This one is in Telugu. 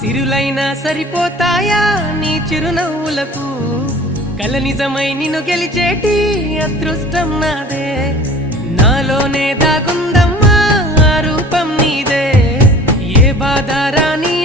సిరులైనా సరిపోతాయా నీ చిరునవ్వులకు కల నిజమై నిన్ను గెలిచేటి అదృష్టం నాదే నాలోనే దాగుందమ్మా ఆ రూపం నీదే ఏ బాధ రాని